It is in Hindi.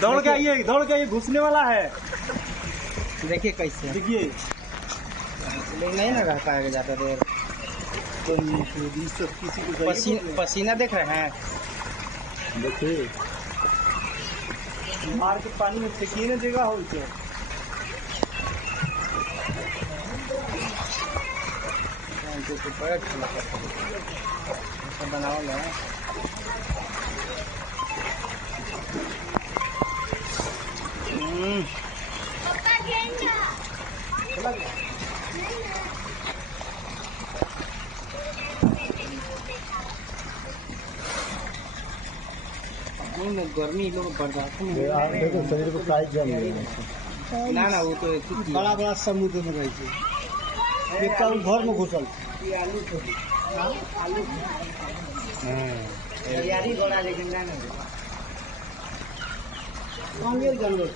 दौड़ के आइए घुसने वाला है। देखिए कैसे देखिए लोग नहीं ना रह पाएगा ज़्यादा देर। पसीना देख रहे हैं। देखिए मार के पानी में फेंकिए ना जगह हो के बड़ा बनाओ ना। नहीं गर्मी लोग बर्दाश्त नहीं। देखो शरीर को टाइट जम ना ना वो तो बड़ा बड़ा समुद्र में रही थी घर में घुसल तैयारी बड़ा लेकिन ना जानवर